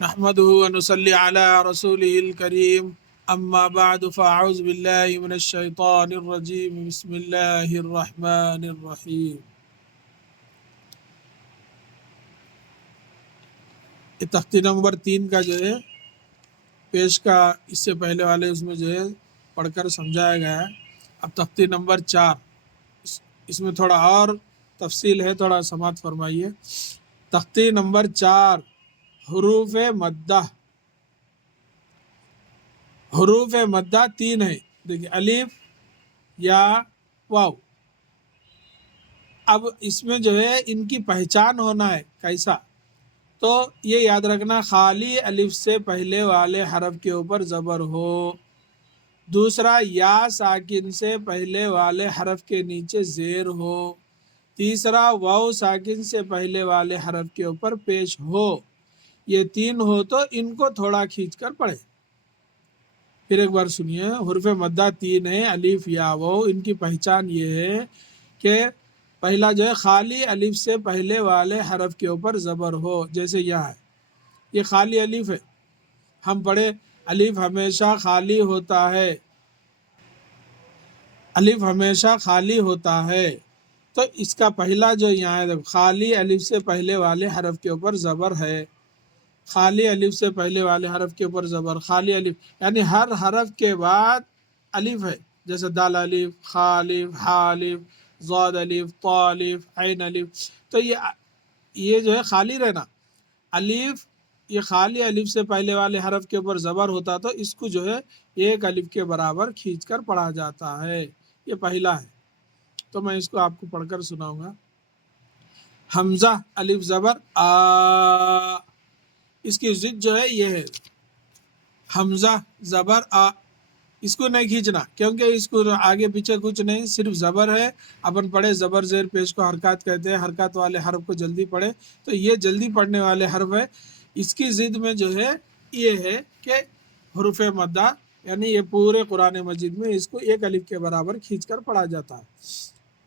نحمده ونصلي على رسوله الكريم اما بعد فاعوذ بالله من الشيطان الرجيم بسم الله الرحمن الرحیم۔ یہ تختی نمبر 3 کا جو ہے پیش کا اس سے پہلے والے اس میں جو ہے پڑھ کر سمجھایا گیا ہے۔ اب تختی نمبر 4 اس میں تھوڑا اور تفصیل ہے، تھوڑا سماعت فرمائیے۔ تختی نمبر 4 حروف مدہ۔ حروف مدہ 3 ہے، دیکھیے الف یا واو۔ اب اس میں جو ہے ان کی پہچان ہونا ہے کیسا، تو یہ یاد رکھنا خالی الف سے پہلے والے حرف کے اوپر زبر ہو، دوسرا یا ساکن سے پہلے والے حرف کے نیچے زیر ہو، تیسرا واو ساکن سے پہلے والے حرف کے اوپر پیش ہو۔ یہ 3 ہو تو ان کو تھوڑا کھینچ کر پڑھے۔ پھر ایک بار سنیے، حروف مدہ 3 ہے، الف یا واو۔ ان کی پہچان یہ ہے کہ پہلا جو ہے خالی الف سے پہلے والے حرف کے اوپر زبر ہو، جیسے یہاں ہے، یہ خالی الف ہے، ہم پڑھے الف ہمیشہ خالی ہوتا ہے، الف ہمیشہ خالی ہوتا ہے، تو اس کا پہلا جو یہاں ہے خالی الف سے پہلے والے حرف کے اوپر زبر ہے، خالی الف سے پہلے والے حرف کے اوپر زبر، خالی الف یعنی ہر حرف کے بعد الف ہے، جیسے دال الف، خا الف، ہا الف، ضاد الف، طا الف، عین الف۔ تو یہ جو ہے خالی رہنا الف، یہ خالی الف سے پہلے والے حرف کے اوپر زبر ہوتا تو اس کو جو ہے ایک الف کے برابر کھینچ کر پڑھا جاتا ہے۔ یہ پہلا ہے، تو میں اس کو آپ کو پڑھ کر سناؤں گا۔ حمزہ الف زبر آ، اس کی ضد جو ہے یہ ہے حمزہ زبر آ، اس کو نہیں کھینچنا کیونکہ اس کو آگے پیچھے کچھ نہیں، صرف زبر ہے۔ اپن پڑھے زبر زیر پیش کو حرکات کہتے ہیں، حرکات والے حرف کو جلدی پڑھے، تو یہ جلدی پڑھنے والے حرف ہے۔ اس کی ضد میں جو ہے یہ ہے کہ حروف مدہ یعنی یہ پورے قرآن مجید میں اس کو ایک الف کے برابر کھینچ کر پڑھا جاتا ہے۔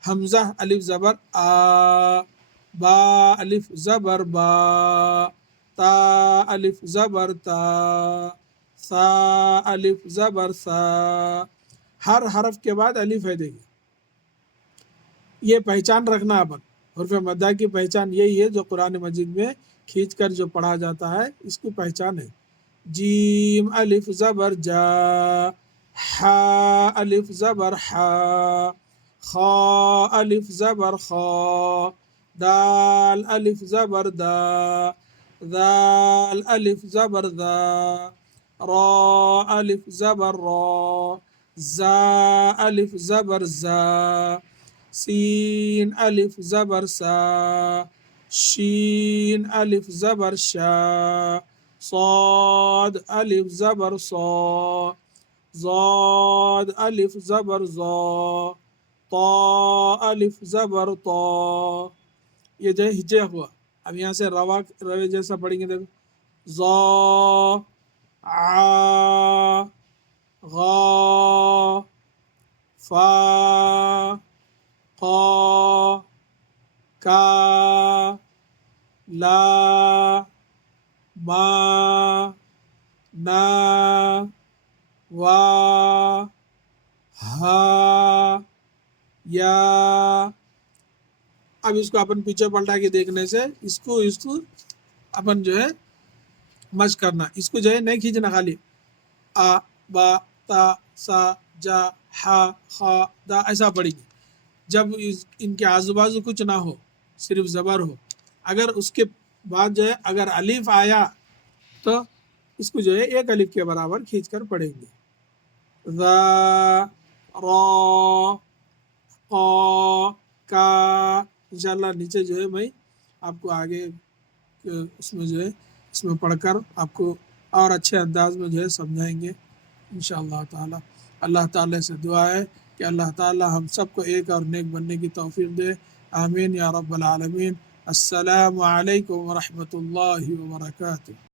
حمزہ الف زبر آ، با الف زبر با، تا الف زبر تا، سا الف زبر سا، ہر حرف کے بعد الف ہے، دیکھیے یہ پہچان رکھنا اپن۔ حروف مدہ کی پہچان یہی ہے جو قرآن مجید میں کھینچ کر جو پڑھا جاتا ہے، اس کی پہچان ہے۔ جیم الف زبر جا، حا الف زبر حا، خا الف زبر خا، دال الف زبر دا، ذال الف زبر ذا، را الف زبر را، زا الف زبر زا، سین الف زبر سا، شین الف زبر شا، صاد الف زبر صا، ضاد الف زبر ضا، طا الف زبر طا۔ یہ جو ہے ہجے ہوا، اب یہاں سے روے جیسا پڑھیں گے، دیکھو ضا، عا، غا، فا، قا، کا، لا، ما، نا، وا، ہا، یا۔ اب اس کو اپن پیچھے پلٹا کے دیکھنے سے اس کو اپن جو ہے مشق کرنا، اس کو جو ہے نہیں کھینچنا، خالی آ، با، تا، سا، جا، ہا، خا، دا ایسا پڑھیں گے۔ جب ان کے آزو بازو کچھ نہ ہو، صرف زبر ہو، اگر اس کے بعد جو ہے اگر الف آیا تو اس کو جو ہے ایک الف کے برابر کھینچ کر پڑھیں گے۔ ذا، را، قا، کا۔ انشاءاللہ نیچے جو ہے میں آپ کو آگے اس میں جو ہے اس میں پڑھ کر آپ کو اور اچھے انداز میں جو ہے سمجھائیں گے انشاءاللہ تعالی۔ اللہ تعالی سے دعا ہے کہ اللہ تعالی ہم سب کو ایک اور نیک بننے کی توفیق دے، آمین یا رب العالمین۔ السلام علیکم ورحمۃ اللہ وبرکاتہ۔